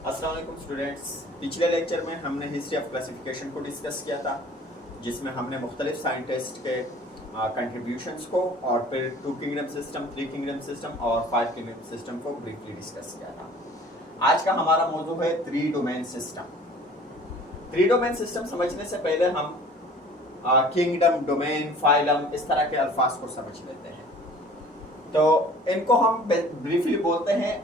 अस्सलाम वालेकुम स्टूडेंट्स। पिछले लेक्चर में हमने हिस्ट्री ऑफ क्लासिफिकेशन को डिस्कस किया था, जिसमें हमने मुख्तलिफ साइंटिस्ट के कंट्रीब्यूशंस को और फिर 2 किंगडम सिस्टम, 3 किंगडम सिस्टम और 5 किंगडम सिस्टम को ब्रीफली डिस्कस किया था। आज का हमारा मौजू है 3 डोमेन सिस्टम। 3 डोमेन सिस्टम समझने से पहले हम किंगडम, डोमेन, फाइलम इस तरह के अल्फाज को समझ लेते हैं। तो इनको हम ब्रीफली बोलते हैं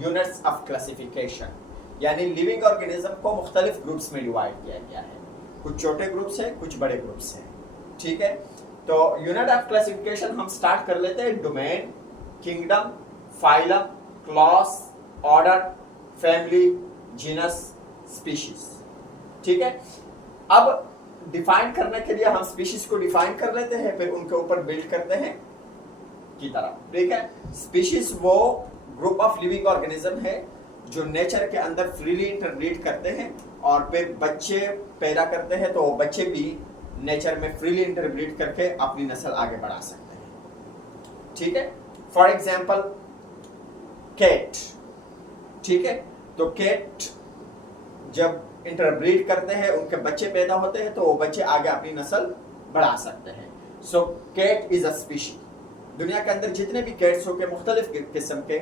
यूनिट्स ऑफ क्लासिफिकेशन, यानी लिविंग ऑर्गेनिज्म को मुख्तलिफ ग्रुप्स में डिवाइड किया गया है। कुछ छोटे ग्रुप्स हैं, कुछ बड़े ग्रुप्स हैं। ठीक है, तो यूनिट ऑफ क्लासिफिकेशन हम स्टार्ट कर लेते हैं। Domain, kingdom, phylum, class, order, family, genus, species. ठीक है, अब डिफाइन करने के लिए हम स्पीशीज को डिफाइन कर लेते हैं, फिर उनके ऊपर बिल्ड करते हैं की तरह। ठीक है, स्पीशीज वो ग्रुप ऑफ लिविंग ऑर्गेनिज्म है जो नेचर के अंदर फ्रीली इंटरब्रीड करते हैं और फिर बच्चे पैदा करते हैं, तो वो बच्चे भी नेचर में फ्रीली इंटरब्रीड करके अपनी नस्ल आगे बढ़ा सकते हैं। ठीक है, फॉर एग्जांपल कैट। ठीक है, तो कैट जब इंटरब्रीड करते हैं, उनके बच्चे पैदा होते हैं, तो वो बच्चे आगे अपनी नस्ल बढ़ा सकते हैं। सो कैट इज अ स्पीशी। दुनिया के अंदर जितने भी कैट्स हो के मुख्तलिफ किस्म के,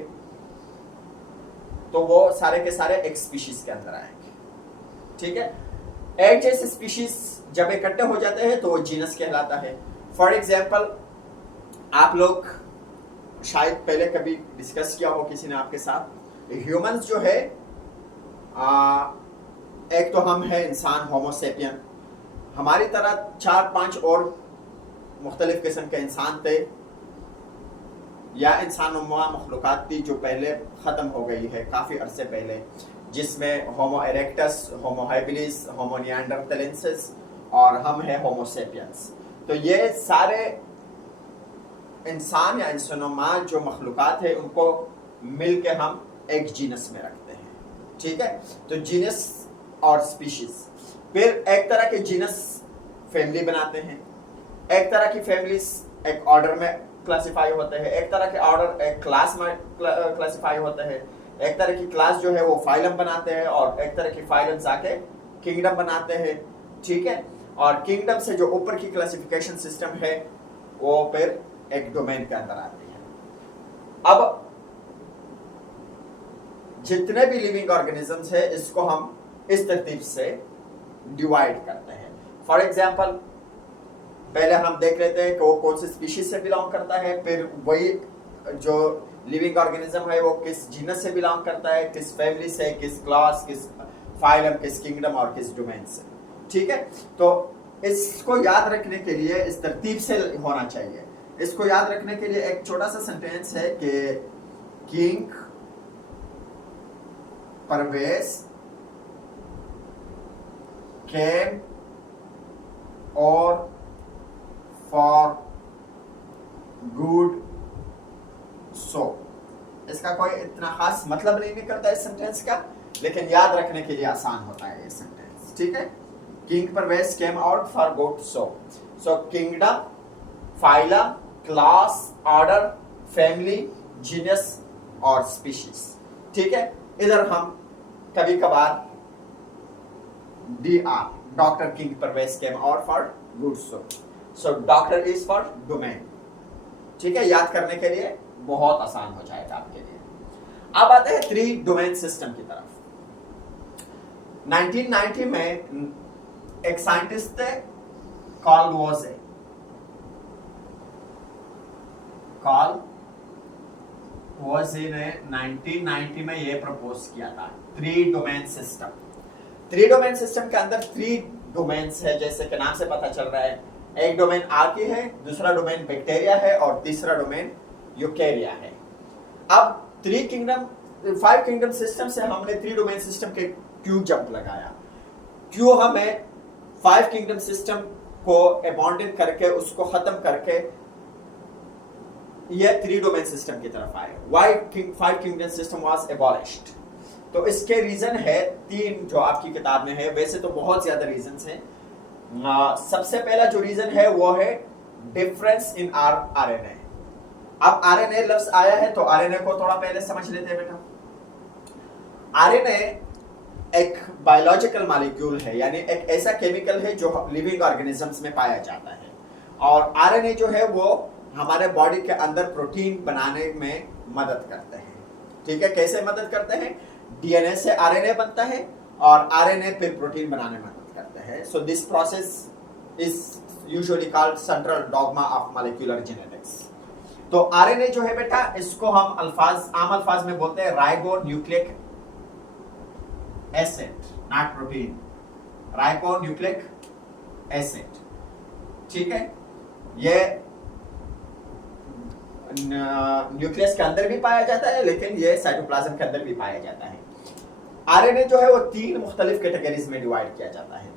तो वो सारे के सारे एक स्पीशीज के अंदर आएंगे। ठीक है, एक जैसे स्पीशीज जब इकट्ठे हो जाते हैं तो वो जीनस कहलाता है। फॉर एग्जांपल, आप लोग शायद पहले कभी डिस्कस किया हो किसी ने आपके साथ, ह्यूमंस जो है एक तो हम है इंसान, होमोसेपियन। हमारी तरह 4-5 और मुख्तलिफ किस्म के इंसान थे या इंसानुमा मखलूक़ात थी जो पहले ख़त्म हो गई है काफ़ी अरसे पहले, जिसमें होमो इरेक्टस, होमो हैबिलिस, होमो निएंडरथालेंसिस और हम हैं होमोसेपियंस। तो ये सारे इंसान या इंसानुमा जो मखलूक़ात है उनको मिल के हम एक जीनस में रखते हैं। ठीक है, तो जीनस और स्पीशीज। फिर एक तरह के जीनस फैमिली बनाते हैं, एक तरह की फैमिलीज एक ऑर्डर में क्लासिफाई होते हैं, एक तरह के ऑर्डर एक क्लास में क्लासिफाई होते हैं, एक तरह की क्लास जो है वो फाइलम बनाते हैं और एक तरह की फाइलम जाके किंगडम बनाते हैं। ठीक है, और किंगडम से जो ऊपर की क्लासिफिकेशन सिस्टम है वो फिर एक डोमेन के अंदर आती है। अब जितने भी लिविंग ऑर्गेनिजम्स है इसको हम इस तरतीब से डिवाइड करते हैं। फॉर एग्जाम्पल, पहले हम देख लेते हैं कि वो कौन सी स्पीशीज से बिलोंग करता है, फिर वही जो लिविंग ऑर्गेनिज्म है वो किस जीनस से बिलोंग करता है, किस फैमिली से, किस क्लास, किस फाइलम, किस किंगडम और किस डोमेन से। ठीक है, तो इसको याद रखने के लिए इस तरतीब से होना चाहिए। इसको याद रखने के लिए एक छोटा सा सेंटेंस है कि किंग परवेज केम और फॉर गुड सो। इसका कोई इतना खास मतलब नहीं निकलता इस सेंटेंस का, लेकिन याद रखने के लिए आसान होता है ये सेंटेंस। ठीक है, king Parvez came out for good so. So kingdom, phylum, class, order, family, genus और स्पीशीज। ठीक है, इधर हम कभी कभार DR, doctor king Parvez came out for good so. So doctor is for domain. ठीक है, याद करने के लिए बहुत आसान हो जाएगा आपके लिए। अब आते हैं 3 डोमेन सिस्टम की तरफ। 1990 में एक साइंटिस्ट थे कार्ल वोजे। कार्ल वोजे ने 1990 में ये प्रपोज किया था 3 डोमेन सिस्टम। 3 डोमेन सिस्टम के अंदर 3 डोमेन्स है, जैसे कि नाम से पता चल रहा है। एक डोमेन आर्की है, दूसरा डोमेन बैक्टीरिया है और तीसरा डोमेन यूकेरिया है। अब 5 किंगडम सिस्टम से हमने 3 डोमेन सिस्टम के क्यों जंप लगाया, क्यों हमें 5 किंगडम सिस्टम को अबॉन्डन करके उसको खत्म करके ये 3 डोमेन सिस्टम की तरफ आए। Why 5 kingdom system was abolished? तो इसके रीजन है 3 जो आपकी किताब में है। वैसे तो बहुत ज्यादा रीजंस हैं। सबसे पहला जो रीजन है वो है डिफरेंस इन RNA। अब RNA लफ्ज आया है तो RNA को थोड़ा पहले समझ लेते हैं बेटा। RNA एक बायोलॉजिकल मॉलिक्यूल है, यानी एक ऐसा केमिकल है जो लिविंग ऑर्गेनिजम्स में पाया जाता है। और आरएनए जो है वो हमारे बॉडी के अंदर प्रोटीन बनाने में मदद करते हैं। ठीक है, कैसे मदद करते हैं? डीएनए से आरएनए बनता है और आरएनए फिर प्रोटीन बनाने में मदद करते हैं। So this process is usually called central dogma of molecular genetics. तो आरएनए जो है बेटा, इसको हम आम अल्फाज में बोलते हैं ribo nucleic acid, not protein, ribo nucleic acid. ठीक है, ये न्यूक्लियस के अंदर भी पाया जाता है, लेकिन ये साइटोप्लाज्म के अंदर भी पाया जाता है। आरएनए जो है वो 3 मुख्तलिफ कैटेगरीज में डिवाइड किया जाता है।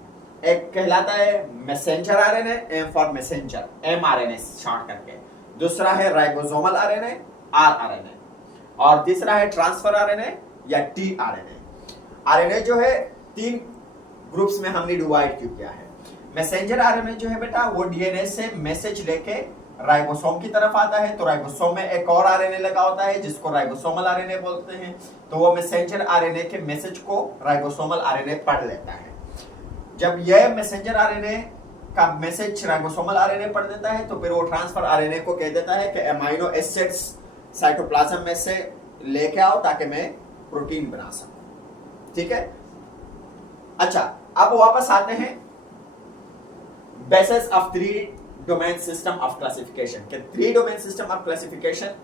एक कहलाता है messenger RNA, M for messenger, mRNA short करके। दूसरा है राइबोसोमल आरएनए, आरआरएनए, और तीसरा है ट्रांसफर आरएनए या टीआरएनए। आरएनए जो है 3 ग्रुप्स में हमने डिवाइड किया है। मैसेंजर आरएनए जो है बेटा, वो डीएनए से मैसेज लेके राइबोसोम की तरफ आता है, तो राइबोसोम में एक और आरएनए लगा होता है जिसको राइबोसोमल आरएनए बोलते हैं। तो वो मैसेंजर आरएनए के मैसेज को राइबोसोमल आरएनए पढ़ लेता है। जब यह मैसेंजर आरएनए का मैसेज राइबोसोमल आरएनए पढ़ देता है, तो फिर वो ट्रांसफर आरएनए को कह देता है कि अमीनो एसिड्स साइटोप्लाज्म में से लेके आओ ताकि मैं प्रोटीन बना सकूं। ठीक है, अच्छा, अब वापस आते हैं basis of 3 domain system of classification के। 3 डोमेन सिस्टम ऑफ क्लासिफिकेशन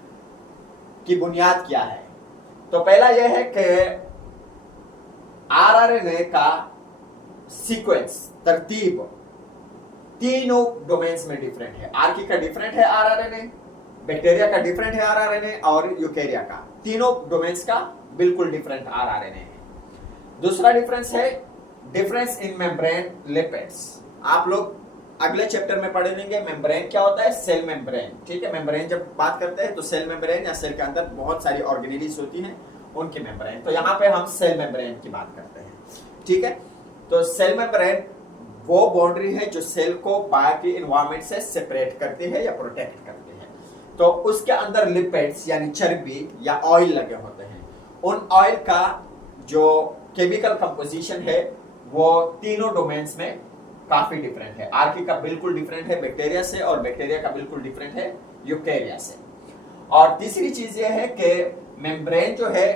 की बुनियाद क्या है? तो पहला यह है कि आरआरएनए का सीक्वेंस, तरतीब तीनों डोमेन्स में डिफरेंट है। आर्की का डिफरेंट है आरआरएनए, बैक्टीरिया का डिफरेंट है आरआरएनए, और यूकेरिया का, तीनों डोमेन्स का बिल्कुल डिफरेंट आरआरएनए है। दूसरा डिफरेंस है डिफरेंस इन मेम्ब्रेन लिपिड्स। आप लोग अगले चैप्टर में पढ़ लेंगे मेम्ब्रेन क्या होता है, सेल मेम्ब्रेन। ठीक है, मेम्ब्रेन जब बात करते हैं तो सेल मेम्ब्रेन या सेल के अंदर बहुत सारी ऑर्गेनेलिज होती हैं, उनकी मेम्ब्रेन। तो यहाँ पे हम सेल मेम्ब्रेन की बात करते हैं। ठीक है, तो सेल मेम्ब्रेन वो बाउंड्री है जो सेल को बाकी एनवायरनमेंट से सेपरेट करती है या प्रोटेक्ट करती है। तो उसके अंदर लिपिड्स यानी चर्बी या ऑयल लगे होते हैं। उन ऑयल का जो केमिकल कंपोजिशन है वो तीनों डोमेन्स में काफी डिफरेंट है। आर्की का बिल्कुल डिफरेंट है बैक्टीरिया से, और बैक्टीरिया का बिल्कुल डिफरेंट है यूकेरिया से। और तीसरी चीज ये है कि मेम्ब्रेन जो है,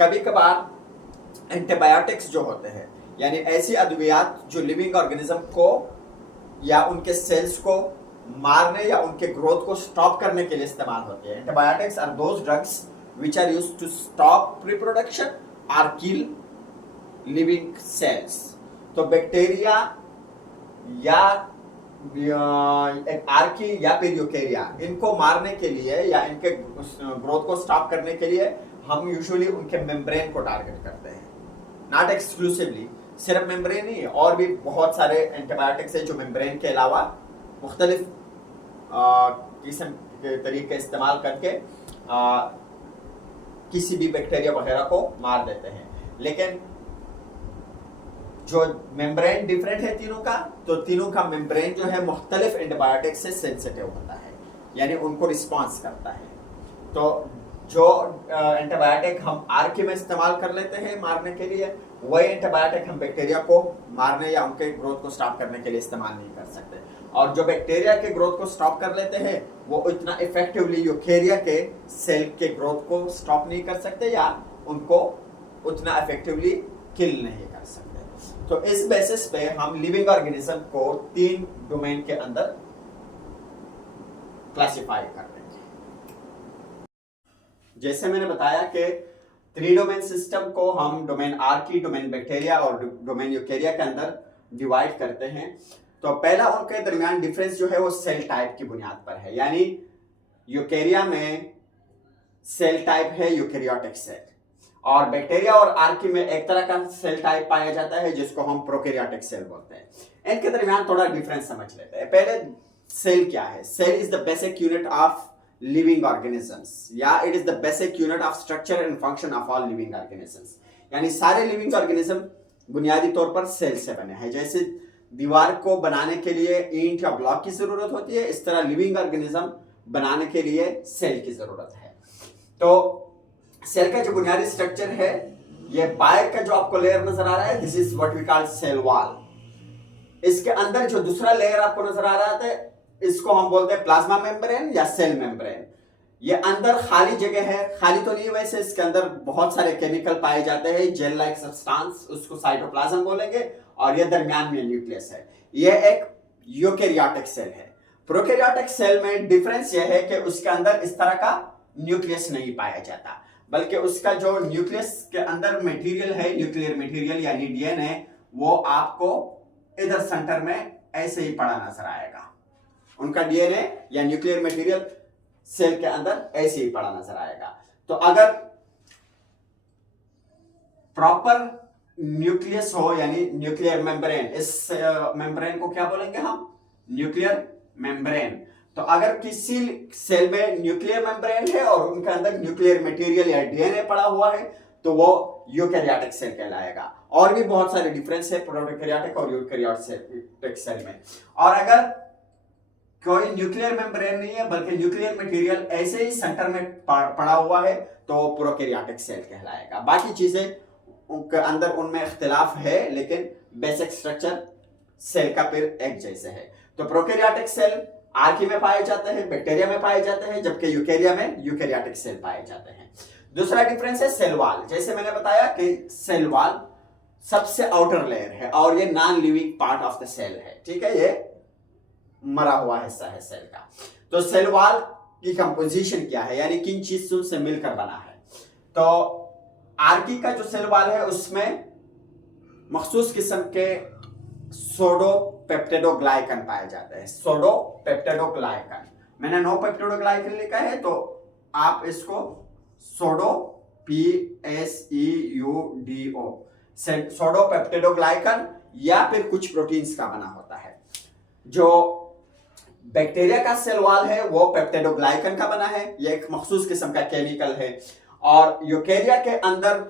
कभी कभार एंटीबायोटिक्स जो होते हैं, यानी ऐसी अद्वियात जो लिविंग ऑर्गेनिज्म को या उनके सेल्स को मारने या उनके ग्रोथ को स्टॉप करने के लिए इस्तेमाल होते हैं। Antibiotics are those drugs which are used to stop reproduction और किल लिविंग सेल्स। तो बैक्टीरिया या आर्की या फिर यूकेरिया, इनको मारने के लिए या इनके ग्रोथ को स्टॉप करने के लिए हम यूजुअली उनके मेम्ब्रेन को टारगेट करते हैं। नॉट एक्सक्लूसिवली, सिर्फ मेम्ब्रेन ही, और भी बहुत सारे एंटीबायोटिक्स है जो मेम्ब्रेन के अलावा मुख्तलिफ किस्म के तरीके इस्तेमाल करके किसी भी बैक्टीरिया वगैरह को मार देते हैं। लेकिन जो मेम्ब्रेन डिफरेंट है तीनों का, तो तीनों का मेम्ब्रेन जो है मुख्तलिफ एंटीबायोटिक से सेंसिटिव होता है, यानी उनको रिस्पॉन्स करता है। तो जो एंटीबायोटिक हम आर्की में इस्तेमाल कर लेते हैं मारने के लिए, वही एंटीबायोटिक हम बैक्टीरिया को मारने या उनके ग्रोथ को स्टॉप करने के लिए इस्तेमाल नहीं कर सकते। और जो बैक्टीरिया के ग्रोथ को स्टॉप कर लेते हैं, वो इतना इफेक्टिवली यूकेरिया के सेल के ग्रोथ को स्टॉप नहीं कर सकते या उनको उतना इफेक्टिवली किल नहीं कर सकते। तो इस बेसिस पे हम लिविंग ऑर्गेनिज्म को 3 डोमेन के अंदर क्लासिफाई कर देंगे। जैसे मैंने बताया कि 3 डोमेन सिस्टम को हम डोमेन आर्की, डोमेन बैक्टीरिया और डोमेन यूकेरिया के अंदर डिवाइड करते हैं। तो पहला उनके दरमियान डिफरेंस जो है वो सेल टाइप की बुनियाद पर है, यानी यूकेरिया में सेल टाइप है यूकेरियोटिक सेल, और बैक्टीरिया और आर्की में एक तरह का सेल टाइप पाया जाता है जिसको हम प्रोकैरियोटिक सेल बोलते हैं। इनके दरमियान थोड़ा डिफरेंस समझ लेते हैं। पहले सेल क्या है? Cell is the basic unit of living organisms, या it is the basic unit of structure and function of all living organisms. यानी सारे लिविंग ऑर्गेनिज्म बुनियादी तौर पर सेल से बने हैं। जैसे दीवार को बनाने के लिए ईंट या ब्लॉक की जरूरत होती है, इस तरह लिविंग ऑर्गेनिज्म बनाने के लिए सेल की जरूरत है। तो सेल का जो बुनियादी स्ट्रक्चर है ये बाहर का जो आपको लेयर नजर आ रहा है, this is what we call cell wall. इसके अंदर जो दूसरा लेयर आपको नजर आ रहा है, इसको हम बोलते हैं प्लाज्मा मेम्ब्रेन या सेल मेम्ब्रेन। ये अंदर खाली जगह है, खाली तो नहीं वैसे, इसके अंदर बहुत सारे केमिकल पाए जाते हैं, जेल लाइक सब्सटेंस, उसको साइटोप्लाज्म बोलेंगे, और ये दरमियान में न्यूक्लियस है। ये एक यूकेरियोटिक सेल है। प्रोकैरियोटिक सेल में डिफरेंस यह है कि उसके अंदर इस तरह का न्यूक्लियस नहीं पाया जाता, बल्कि उसका जो न्यूक्लियस के अंदर मटेरियल है, न्यूक्लियर मटेरियल यानी डीएनए, वो आपको इधर सेंटर में ऐसे ही पड़ा नजर आएगा। उनका डीएनए या न्यूक्लियर मटेरियल सेल के अंदर ऐसे ही पड़ा नजर आएगा। तो अगर प्रॉपर न्यूक्लियस हो यानी न्यूक्लियर मेम्ब्रेन, इस मेम्ब्रेन को क्या बोलेंगे हम? Nuclear membrane. तो अगर किसी सेल में न्यूक्लियर मेम्ब्रेन है और उनके अंदर न्यूक्लियर मटेरियल या डीएनए पड़ा हुआ है, तो वो यूकेरियोटिक सेल कहलाएगा। और भी बहुत सारे डिफरेंस है प्रोकैरियोटिक और यूकेरियोटिक सेल में। और अगर कोई न्यूक्लियर मेम्ब्रेन नहीं है बल्कि न्यूक्लियर मटेरियल ऐसे ही सेंटर में पड़ा हुआ है, तो प्रोकैरियोटिक सेल कहलाएगा। बाकी चीजें उनके अंदर उनमें इख्तिलाफ है, लेकिन बेसिक स्ट्रक्चर सेल का फिर एक जैसे है। तो प्रोकैरियोटिक सेल आर्की में पाए जाते हैं, बैक्टीरिया में पाए जाते हैं, जबकि यूकेरिया में यूकेरियोटिक सेल पाए जाते हैं। दूसरा डिफरेंस है सेल वॉल। जैसे मैंने बताया कि सेल वॉल सबसे आउटर लेयर है और ये non living part of the cell है, ठीक है, ये मरा हुआ हिस्सा है सेल का। तो सेल वॉल की कंपोजिशन क्या है, यानी किन चीजों से मिलकर बना है? तो आर्की का जो सेल वॉल है उसमें मखसूस किस्म के सोडोपेप्टिडोग्लाइकन पाए जाते हैं। सोडोपेप्टिडोग्लाइकन, मैंने नो पेप्टिडोग्लाइकन लिखा है, तो आप इसको सोडो PSEUDO सोडोपेप्टिडोग्लाइकन या फिर कुछ प्रोटीन्स का बना होता है। जो बैक्टीरिया का सेल वॉल है वो पेप्टिडोग्लाइकन का बना है, ये एक मखसूस किस्म का केमिकल है। और यूकेरिया के अंदर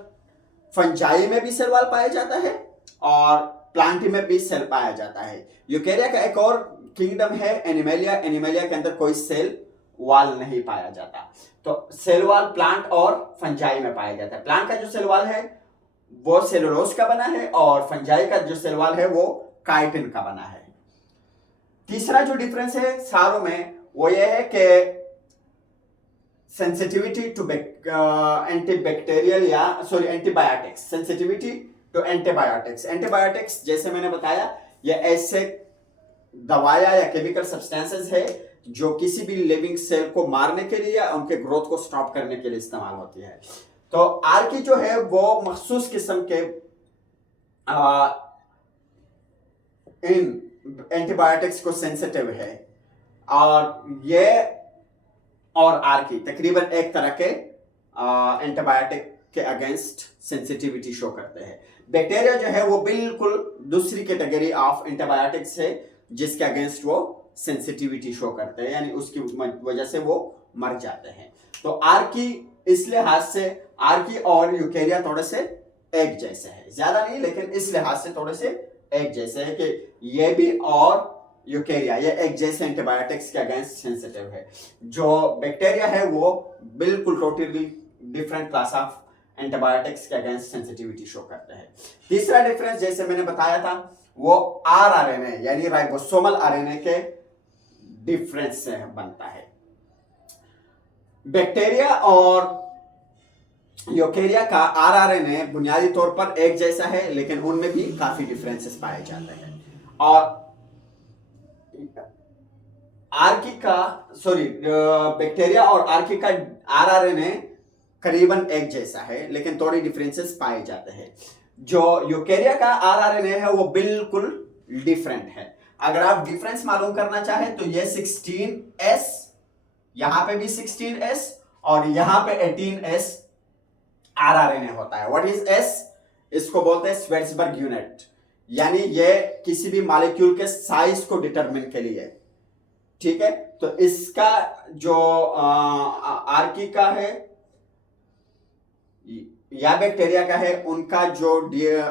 फंजाई में भी सेल वॉल पाया जाता है और प्लांटी में भी सेल पाया जाता है। यूकेरिया का एक और किंगडम है एनिमेलिया। एनिमेलिया के अंदर कोई सेल वॉल नहीं पाया जाता। तो सेल वॉल प्लांट और फंजाई में पाया जाता है। प्लांट का जो सेल वॉल है वो सेलुलोज का बना है और फंजाई का जो सेल वॉल है वो काइटिन का बना है। तीसरा जो डिफरेंस है सारों में वो ये है कि सेंसिटिविटी टू एंटीबैक्टीरियल या antibiotics, sensitivity to antibiotics. Antibiotics जैसे मैंने बताया ये ऐसे दवाया या केमिकल सब्सटेंसेस है जो किसी भी लिविंग सेल को मारने के लिए या उनके ग्रोथ को स्टॉप करने के लिए इस्तेमाल होती है। तो आर्की जो है वो मखसूस किस्म के इन एंटीबायोटिक्स को सेंसिटिव है और ये और आर्की तकरीबन एक तरह के एंटीबायोटिक के अगेंस्ट सेंसिटिविटी शो करते हैं। बैक्टीरिया जो है वो बिल्कुल दूसरी कैटेगरी ऑफ एंटीबायोटिक्स है जिसके अगेंस्ट वो सेंसिटिविटी शो करते हैं, यानी उसकी वजह से वो मर जाते हैं। तो आर्की इस लिहाज से आर्की और यूकेरिया थोड़े से एक जैसे है, ज्यादा नहीं लेकिन इस लिहाज से थोड़े से एक जैसे है कि ये भी और यूकेरिया ये एक जैसे एंटीबायोटिक्स के अगेंस्ट सेंसिटिव है। जो बैक्टीरिया है वो बिल्कुल totally different class of antibiotics के अगेंस्ट सेंसिटिविटी शो करते हैं। तीसरा डिफरेंस जैसे मैंने बताया था वो आरआरएनए यानी राइबोसोमल आरएनए के डिफरेंस से बनता है। बैक्टीरिया और यूकेरिया का आरआरएनए बुनियादी तौर पर एक जैसा है लेकिन उनमें भी काफी डिफरेंसेस पाए जाते हैं। और बैक्टीरिया और आर्की का आरआरएनए करीबन एक जैसा है लेकिन थोड़ी डिफरेंसेस पाए जाते हैं। जो यूकेरिया का आरआरएनए है वो बिल्कुल डिफरेंट है। अगर आप डिफरेंस मालूम करना चाहें तो ये 16S, यहां पे भी 16S और यहां पे 18S आरआरएनए होता है। What is S? इसको बोलते हैं श्वेर्ट्जबर्ग यूनिट, यानी ये किसी भी मॉलिक्यूल के साइज को डिटरमिन के लिए, ठीक है। तो इसका जो आर्की का है या बैक्टीरिया का है उनका जो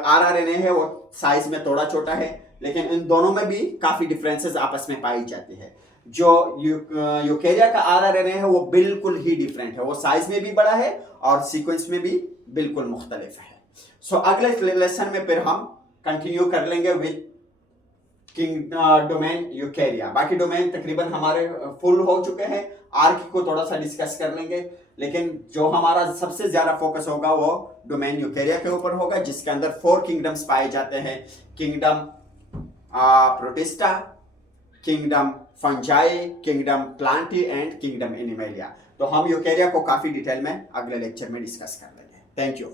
आरआरएनए है वो साइज में थोड़ा छोटा है लेकिन इन दोनों में भी काफी डिफरेंसेस आपस में पाई जाती है। जो यूकेरिया का आरआरएनए है वो बिल्कुल ही डिफरेंट है, वो साइज में भी बड़ा है और सीक्वेंस में भी बिल्कुल मुख्तलिफ है। सो अगले लेसन में फिर हम कंटिन्यू कर लेंगे विद डोमेन यूकेरिया। बाकी डोमेन तकरीबन हमारे फुल हो चुके हैं, आर्क को थोड़ा सा डिस्कस कर लेंगे, लेकिन जो हमारा सबसे ज्यादा फोकस होगा वो डोमेन यूकेरिया के ऊपर होगा, जिसके अंदर 4 किंगडम्स पाए जाते हैं। Kingdom protista, kingdom fungi, kingdom Plantae and kingdom animalia. तो हम यूकेरिया को काफी डिटेल में अगले लेक्चर में डिस्कस कर लेंगे। Thank you.